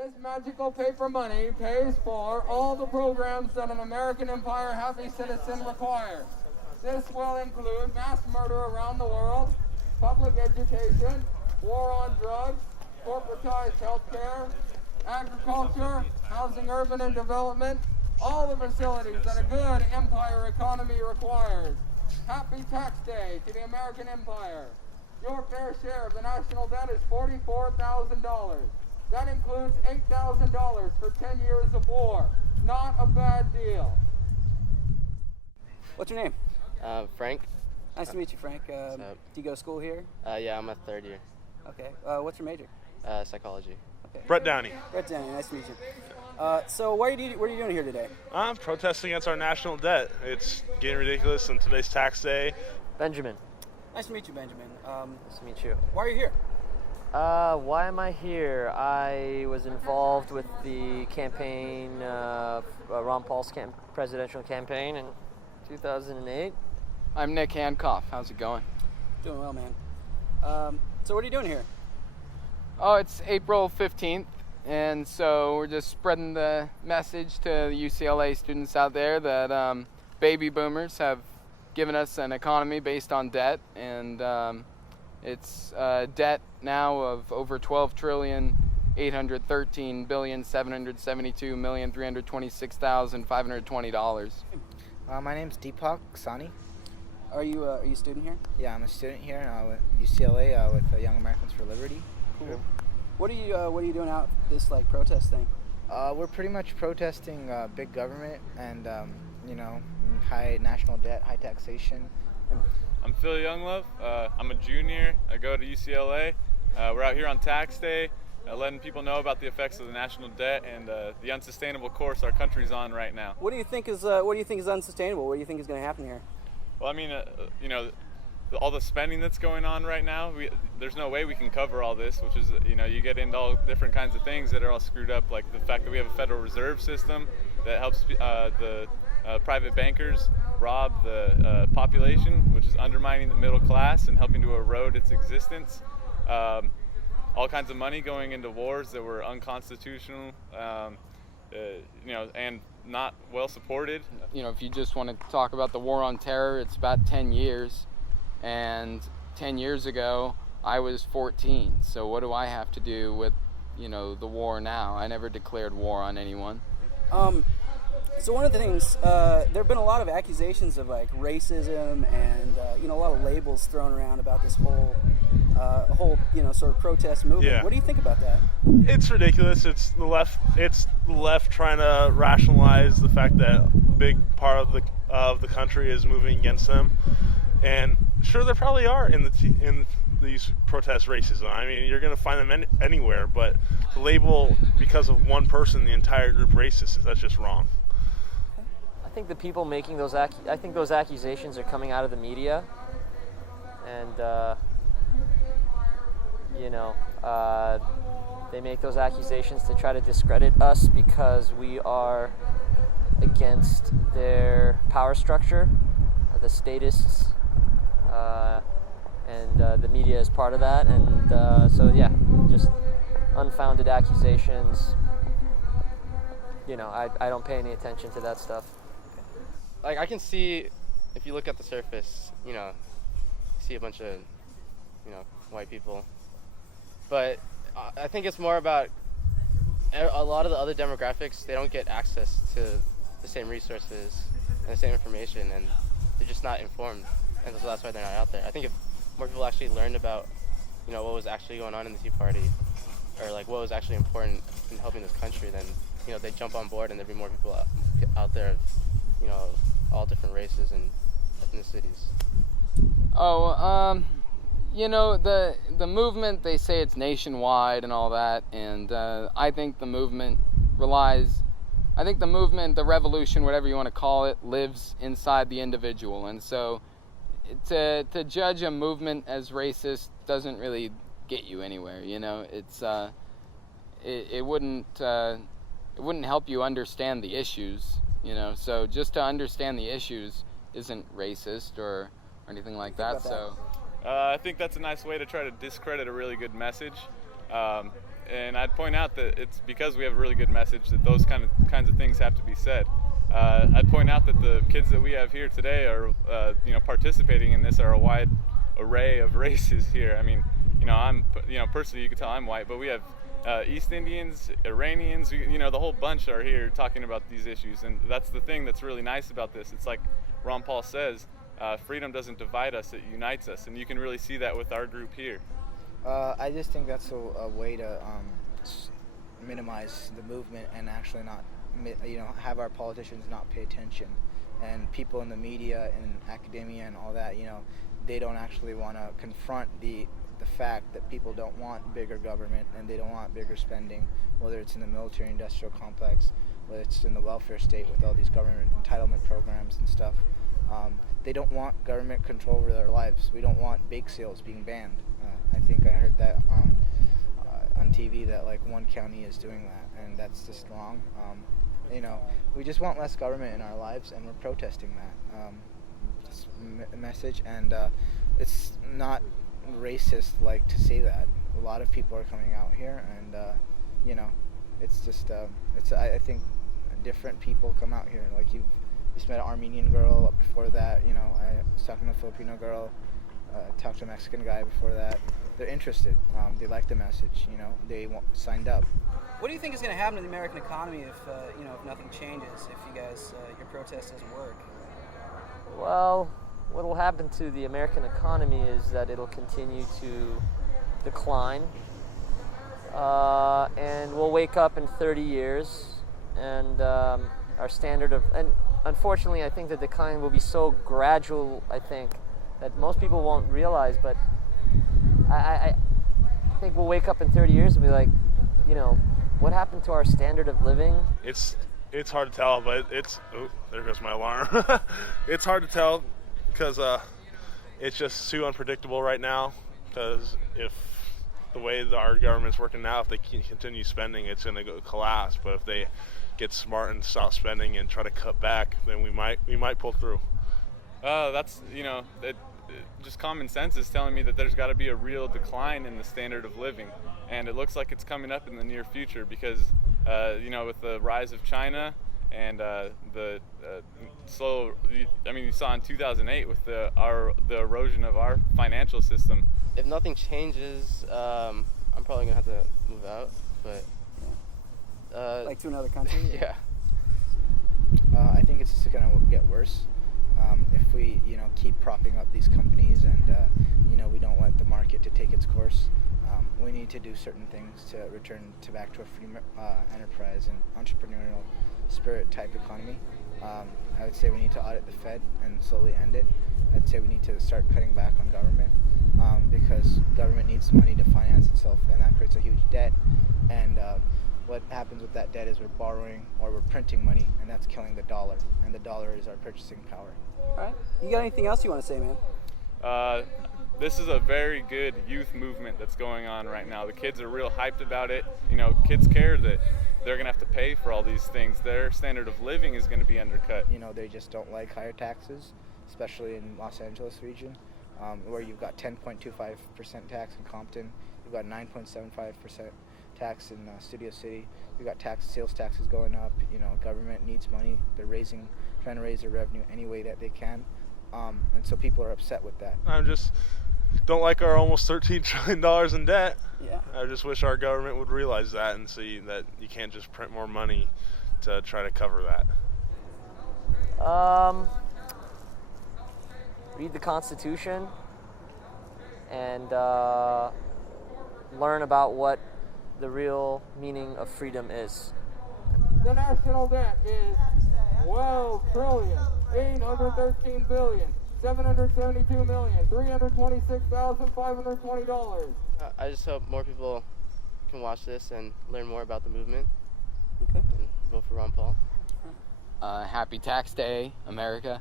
This magical paper money pays for all the programs that an American empire-happy citizen requires. This will include mass murder around the world, public education, war on drugs, corporatized healthcare, agriculture, housing, urban and development, all the facilities that a good empire economy requires. Happy tax day to the American empire. Your fair share of the national debt is $44,000. That includes $8,000 for 10 years of war. Not a bad deal. What's your name? Frank. Nice to meet you, Frank. Do you go to school here? Yeah, I'm a third year. Okay. What's your major? Psychology. Okay. Brett Downey. Brett Downey, nice to meet you. So what are you doing here today? I'm protesting against our national debt. It's getting ridiculous on today's tax day. Benjamin. Nice to meet you, Benjamin. Nice to meet you. Why are you here? Why am I here? I was involved with the campaign, Ron Paul's presidential campaign in 2008. I'm Nick Hankoff. How's it going? Doing well, man. So what are you doing here? Oh, it's April 15th, and so we're just spreading the message to the UCLA students out there that baby boomers have given us an economy based on debt, and it's debt now of over $12,813,772,326,520. My name's Deepak, Sahni. Are you a student here? Yeah, I'm a student here at UCLA with Young Americans for Liberty. Cool. What are you doing out this protest thing? We're pretty much protesting big government and high national debt, high taxation. I'm Phil Younglove. I'm a junior. I go to UCLA. We're out here on tax day, letting people know about the effects of the national debt and the unsustainable course our country's on right now. What do you think is unsustainable? What do you think is going to happen here? Well, I mean, all the spending that's going on right now, there's no way we can cover all this, which is, you get into all different kinds of things that are all screwed up, like the fact that we have a Federal Reserve System that helps the private bankers rob the population, which is undermining the middle class and helping to erode its existence. All kinds of money going into wars that were unconstitutional, and not well supported. If you just want to talk about the war on terror, it's about 10 years. And 10 years ago, I was 14. So what do I have to do with, the war now? I never declared war on anyone. So one of the things, there have been a lot of accusations of racism and a lot of labels thrown around about this whole sort of protest movement. Yeah. What do you think about that? It's ridiculous. It's the left. It's the left trying to rationalize the fact that a big part of the country is moving against them. And sure, there probably are in these protest racism. I mean, you're going to find them anywhere. But to label because of one person the entire group racist, that's just wrong. I think the people making those accusations are coming out of the media, and they make those accusations to try to discredit us because we are against their power structure, the statists, and the media is part of that, and just unfounded accusations. I don't pay any attention to that stuff. I can see, if you look at the surface, see a bunch of, white people. But I think it's more about a lot of the other demographics, they don't get access to the same resources and the same information, and they're just not informed. And so that's why they're not out there. I think if more people actually learned about, what was actually going on in the Tea Party, or what was actually important in helping this country, then, they'd jump on board and there'd be more people out there, all different races and ethnicities. The movement, they say it's nationwide and all that, and I think the movement the revolution, whatever you want to call it, lives inside the individual. And so to judge a movement as racist doesn't really get you anywhere, it wouldn't help you understand the issues, so just to understand the issues isn't racist or anything like that. So I think that's a nice way to try to discredit a really good message. and I'd point out that it's because we have a really good message that those kinds of things have to be said. I'd point out that the kids that we have here today are, participating in this are a wide array of races here. I mean, I'm, personally, you can tell I'm white, but we have East Indians, Iranians, the whole bunch are here talking about these issues, and that's the thing that's really nice about this. It's like Ron Paul says, freedom doesn't divide us, it unites us, and you can really see that with our group here. I just think that's a way to minimize the movement and actually not, have our politicians not pay attention, and people in the media and academia and all that, they don't actually want to confront the fact that people don't want bigger government and they don't want bigger spending, whether it's in the military industrial complex, whether it's in the welfare state with all these government entitlement programs and stuff. They don't want government control over their lives. We don't want bake sales being banned. I think I heard that on TV that like one county is doing that, and that's just wrong. We just want less government in our lives, and we're protesting that message. And it's not racist like to say that. A lot of people are coming out here, and it's just I think different people come out here. Like you just met an Armenian girl before that. I was talking to a Filipino girl. Talked to a Mexican guy before that. They're interested. They like the message. They signed up. What do you think is going to happen to the American economy if if nothing changes? If you guys your protest doesn't work? Well, what will happen to the American economy is that it'll continue to decline, and we'll wake up in 30 years, and our standard of, and unfortunately, I think the decline will be so gradual. I think that most people won't realize, but I think we'll wake up in 30 years and be like, what happened to our standard of living? It's hard to tell, but there goes my alarm. It's hard to tell because it's just too unpredictable right now, because if the way that our government's working now, if they continue spending, it's going to collapse. But if they get smart and stop spending and try to cut back, then we might pull through. That's just common sense is telling me that there's got to be a real decline in the standard of living, and it looks like it's coming up in the near future because with the rise of China and the slow, you saw in 2008 with the erosion of our financial system. If nothing changes, I'm probably gonna have to move out, but like to another country? Yeah. I think it's just gonna get worse if we keep propping up these companies and we don't let the market to take its course. We need to do certain things to return back to a free enterprise and entrepreneurial spirit type economy. I would say we need to audit the Fed and slowly end it. I'd say we need to start cutting back on government because government needs money to finance itself, and that creates a huge debt. And what happens with that debt is we're borrowing or we're printing money, and that's killing the dollar. And the dollar is our purchasing power. All right. You got anything else you want to say, man? This is a very good youth movement that's going on right now. The kids are real hyped about it. Kids care that they're going to have to pay for all these things. Their standard of living is going to be undercut. They just don't like higher taxes, especially in Los Angeles region, where you've got 10.25% tax in Compton. You've got 9.75% tax in Studio City. You've got sales taxes going up. Government needs money. They're trying to raise their revenue any way that they can. And so people are upset with that. I just don't like our almost $13 trillion in debt. Yeah. I just wish our government would realize that and see that you can't just print more money to try to cover that. Read the Constitution and learn about what the real meaning of freedom is. The national debt is 12,813,772,326,520 I just hope more people can watch this and learn more about the movement. Okay. And vote for Ron Paul. Happy Tax Day, America.